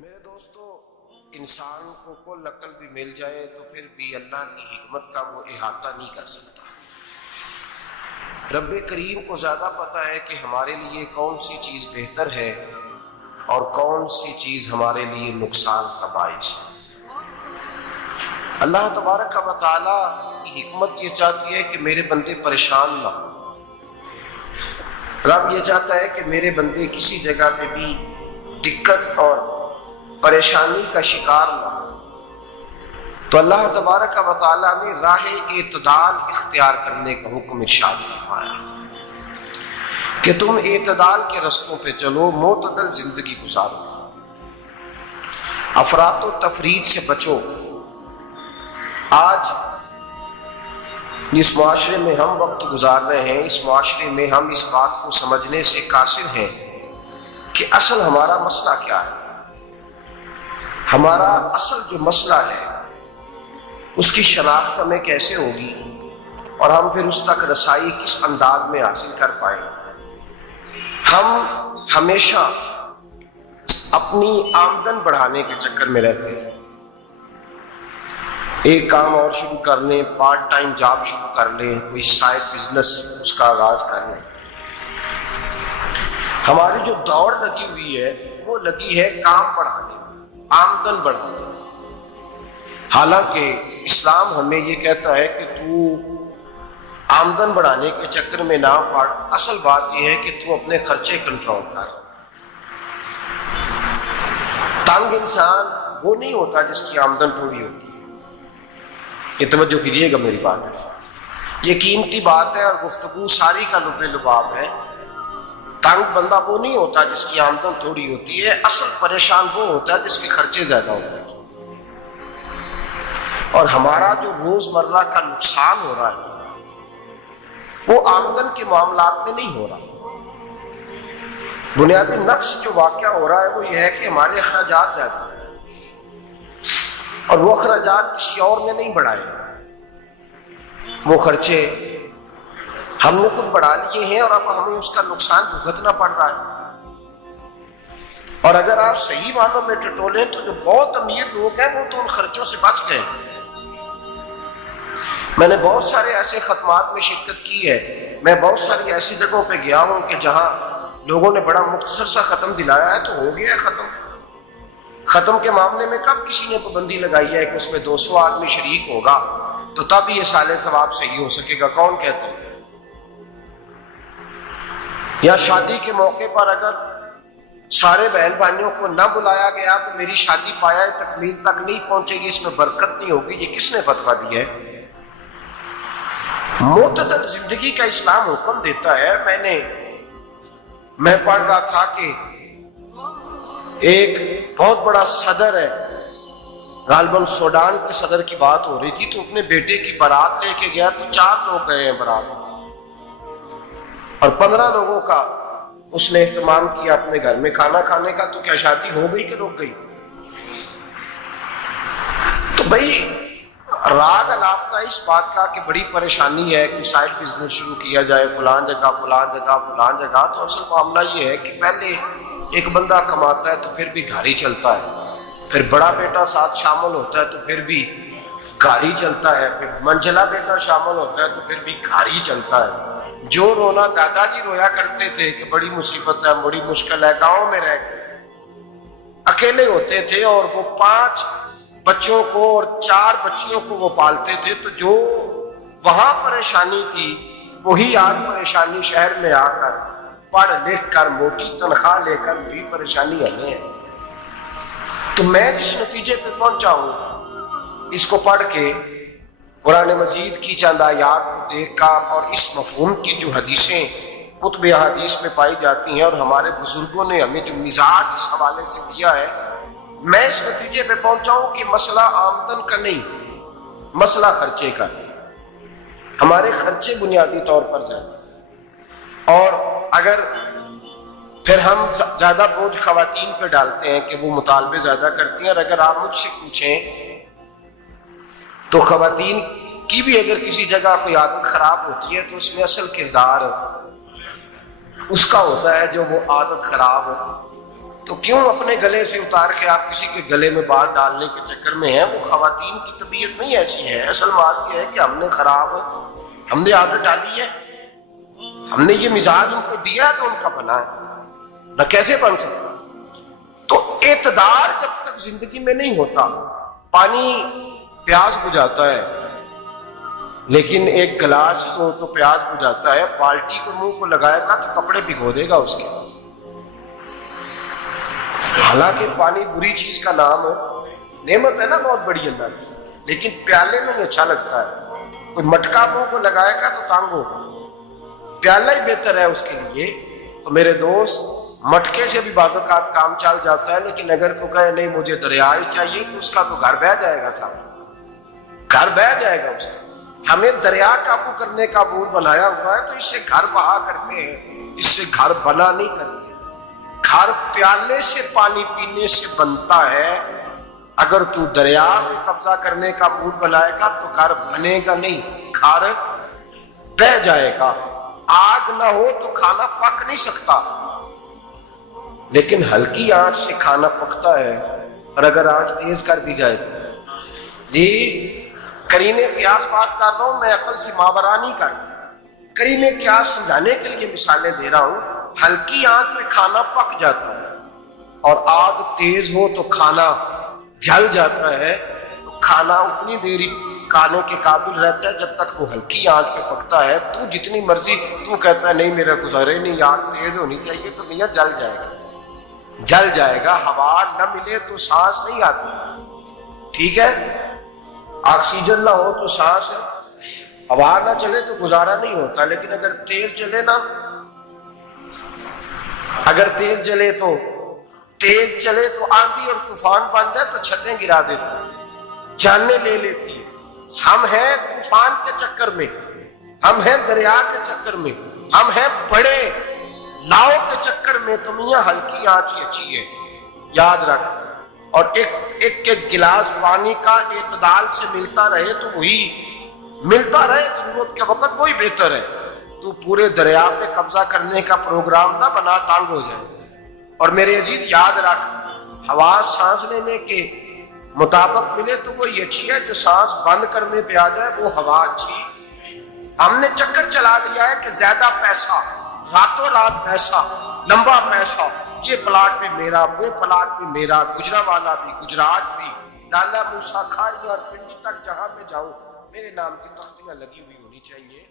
میرے دوستو، انسان کو کل عقل بھی مل جائے تو پھر بھی اللہ کی حکمت کا وہ احاطہ نہیں کر سکتا۔ رب کریم کو زیادہ پتہ ہے کہ ہمارے لیے کون سی چیز بہتر ہے اور کون سی چیز ہمارے لیے نقصان کا باعث ہے۔ اللہ تبارک و تعالی کی حکمت یہ چاہتی ہے کہ میرے بندے پریشان نہ ہوں۔ رب یہ چاہتا ہے کہ میرے بندے کسی جگہ پہ بھی دقت اور پریشانی کا شکار نہ ہو، تو اللہ تبارک و تعالیٰ نے راہ اعتدال اختیار کرنے کا حکم ارشاد فرمایا کہ تم اعتدال کے رستوں پہ چلو، معتدل زندگی گزارو، افراط و تفریط سے بچو۔ آج جس معاشرے میں ہم وقت گزار رہے ہیں، اس معاشرے میں ہم اس بات کو سمجھنے سے قاصر ہیں کہ اصل ہمارا مسئلہ کیا ہے۔ ہمارا اصل جو مسئلہ ہے اس کی شناخت ہمیں کیسے ہوگی اور ہم پھر اس تک رسائی کس انداز میں حاصل کر پائیں۔ ہم ہمیشہ اپنی آمدن بڑھانے کے چکر میں رہتے ہیں، ایک کام اور شروع کر لیں، پارٹ ٹائم جاب شروع کر لیں، کوئی سائڈ بزنس اس کا آغاز کر لیں۔ ہماری جو دوڑ لگی ہوئی ہے وہ لگی ہے کام بڑھانے، آمدن بڑھانے۔ حالانکہ اسلام ہمیں یہ کہتا ہے کہ تو آمدن بڑھانے کے چکر میں نہ پڑ، اصل بات یہ ہے کہ تو اپنے خرچے کنٹرول کر۔ تنگ انسان وہ نہیں ہوتا جس کی آمدن تھوڑی ہوتی ہے۔ یہ توجہ کیجیے گا میری بات، یہ قیمتی بات ہے اور گفتگو ساری کا لب لباب ہے۔ تنگ بندہ وہ نہیں ہوتا جس کی آمدن تھوڑی ہوتی ہے، اصل پریشان وہ ہوتا ہے جس کے خرچے زیادہ ہوتے ہیں۔ اور ہمارا جو روزمرہ کا نقصان ہو رہا ہے وہ آمدن کے معاملات میں نہیں ہو رہا۔ بنیادی نقص جو واقعہ ہو رہا ہے وہ یہ ہے کہ ہمارے اخراجات زیادہ ہیں اور وہ اخراجات کسی اور نے نہیں بڑھائے، وہ خرچے ہم نے خود بڑھا لیے ہیں اور اب ہمیں اس کا نقصان بھگتنا پڑ رہا ہے۔ اور اگر آپ صحیح معنوں میں ٹٹولیں تو جو بہت امیر لوگ ہیں وہ تو ان خرچوں سے بچ گئے۔ میں نے بہت سارے ایسے ختمات میں شرکت کی ہے، میں بہت ساری ایسی جگہوں پہ گیا ہوں کہ جہاں لوگوں نے بڑا مختصر سا ختم دلایا ہے تو ہو گیا ہے ختم۔ ختم کے معاملے میں کب کسی نے پابندی لگائی ہے کہ اس میں 200 آدمی شریک ہوگا تو تب یہ سالے ثواب صحیح ہو سکے گا؟ کون کہتا ہے؟ یا شادی کے موقع پر اگر سارے بہن بھائیوں کو نہ بلایا گیا تو میری شادی پایہ تکمیل تک نہیں پہنچے گی، اس میں برکت نہیں ہوگی، یہ کس نے فتویٰ دیا ہے؟ معتدل زندگی کا اسلام حکم دیتا ہے۔ میں پڑھ رہا تھا کہ ایک بہت بڑا صدر ہے، غالباً سوڈان کے صدر کی بات ہو رہی تھی، تو اپنے بیٹے کی بارات لے کے گیا تو 4 لوگ گئے ہیں بارات اور 15 لوگوں کا اس نے اہتمام کیا اپنے گھر میں کھانا کھانے کا۔ تو کیا شادی ہو گئی کہ رک گئی؟ تو بھائی راگ الاپنا اس بات کا کہ بڑی پریشانی ہے کہ سائڈ بزنس شروع کیا جائے فلان جگہ فلان جگہ فلان جگہ، تو اصل معاملہ یہ ہے کہ پہلے ایک بندہ کماتا ہے تو پھر بھی گھر ہی چلتا ہے، پھر بڑا بیٹا ساتھ شامل ہوتا ہے تو پھر بھی گھر ہی چلتا ہے، پھر منجلا بیٹا شامل ہوتا ہے تو پھر بھی گھر ہی چلتا ہے۔ جو رونا دادا جی رویا کرتے تھے کہ بڑی مصیبت ہے، بڑی مشکل ہے، گاؤں میں رہ کے اکیلے ہوتے تھے اور وہ 5 بچوں کو اور 4 بچیوں کو وہ پالتے تھے، تو جو وہاں پریشانی تھی وہی آج پریشانی شہر میں آ کر پڑھ لکھ کر موٹی تنخواہ لے کر وہی پریشانی ہمیں ہے۔ تو میں جس نتیجے پہ پہنچا ہوں اس کو پڑھ کے، قرآن مجید کی چند آیات کو دیکھ کر اور اس مفہوم کی جو حدیثیں کتب احادیث میں پائی جاتی ہیں اور ہمارے بزرگوں نے ہمیں جو مزاج اس حوالے سے دیا ہے، میں اس نتیجے پہ پہنچا ہوں کہ مسئلہ آمدن کا نہیں، مسئلہ خرچے کا ہے۔ ہمارے خرچے بنیادی طور پر زیادہ، اور اگر پھر ہم زیادہ بوجھ خواتین پہ ڈالتے ہیں کہ وہ مطالبے زیادہ کرتی ہیں، اور اگر آپ مجھ سے پوچھیں تو خواتین کی بھی اگر کسی جگہ کوئی عادت خراب ہوتی ہے تو اس میں اصل کردار اس کا ہوتا ہے جو وہ عادت خراب ہو۔ تو کیوں اپنے گلے سے اتار کے آپ کسی کے گلے میں بات ڈالنے کے چکر میں ہیں؟ وہ خواتین کی طبیعت نہیں ایسی ہے، اصل بات یہ ہے کہ ہم نے عادت ڈالی ہے، ہم نے یہ مزاج ان کو دیا ہے تو ان کا بنا ہے، نہ کیسے بن سکتا؟ تو اعتدال جب تک زندگی میں نہیں ہوتا، پانی پیاس بجھاتا ہے لیکن ایک گلاس ہی ہو تو پیاس بجھاتا ہے، بالٹی کو منہ کو لگائے گا تو کپڑے بھگو دے گا اس کے۔ حالانکہ پانی بری چیز کا نام ہے، نعمت ہے نا بہت بڑی اللہ کی، لیکن پیالے میں اچھا لگتا ہے۔ کوئی مٹکا منہ کو لگائے گا تو تانگ ہوگا، پیالہ ہی بہتر ہے اس کے لیے۔ تو میرے دوست، مٹکے سے بھی بعض اوقات کام چل جاتا ہے، لیکن اگر کوئی کہے نہیں مجھے دریا ہی چاہیے تو اس کا تو گھر بہ جائے گا، صاحب گھر بہ جائے گا اس کا۔ ہمیں دریا قابو کرنے کا مول بنایا ہوا ہے تو اس سے گھر بہا کرتے ہیں، اس سے گھر بنا نہیں کرتے۔ گھر پیالے سے پانی پینے سے بنتا ہے، اگر تو دریا پہ قبضہ کرنے کا موڈ بنائے گا تو گھر بنے گا نہیں، گھر بہ جائے گا۔ آگ نہ ہو تو کھانا پک نہیں سکتا، لیکن ہلکی آنچ سے کھانا پکتا ہے، اور اگر آنچ تیز کر دی جائے تو جی قرینے قیاس بات کر رہا ہوں، میں عقل سے ماورا نہیں کر رہا، قرینے قیاس سمجھانے کے لیے مثالیں دے رہا ہوں۔ ہلکی آنچ میں کھانا پک جاتا ہے، اور آگ تیز ہو تو کھانا جل جاتا ہے۔ تو کھانا اتنی دیر کھانے کے قابل رہتا ہے جب تک وہ ہلکی آنچ پہ پکتا ہے۔ تو جتنی مرضی تو کہتا ہے نہیں میرا گزارے نہیں، آگ تیز ہونی چاہیے، تو میاں جل جائے گا، جل جائے گا۔ ہوا نہ ملے تو سانس نہیں آتی، ٹھیک ہے؟ آکسیجن نہ ہو تو سانس ہے، ہوا نہ چلے تو گزارا نہیں ہوتا۔ لیکن اگر تیز چلے نا، اگر تیز چلے تو آندھی اور طوفان بن جائے تو چھتیں گرا دیتی ہے، جانیں لے لیتی ہے۔ ہم ہیں طوفان کے چکر میں، ہم ہیں دریا کے چکر میں، ہم ہیں بڑے لاؤ کے چکر میں۔ تو میاں ہلکی آنچ ہی اچھی ہے، یاد رکھ۔ اور ایک گلاس پانی کا اعتدال سے ملتا رہے تو وہی ملتا رہے، ضرورت کے وقت وہی بہتر ہے۔ تو پورے دریا پہ قبضہ کرنے کا پروگرام نہ بنا، تانگ ہو جائے۔ اور میرے عزیز یاد رکھ، ہوا سانس لینے کے مطابق ملے تو وہی اچھی ہے، جو سانس بند کرنے پہ آ جائے وہ ہوا اچھی۔ ہم نے چکر چلا لیا ہے کہ زیادہ پیسہ، راتوں رات پیسہ، لمبا پیسہ، یہ پلاٹ بھی میرا، وہ پلاٹ بھی میرا، گجرانوالہ بھی، گجرات بھی، لالا موسیٰ کھاڑی اور پنڈی تک جہاں میں جاؤں میرے نام کی تختیاں لگی ہوئی ہونی چاہیے۔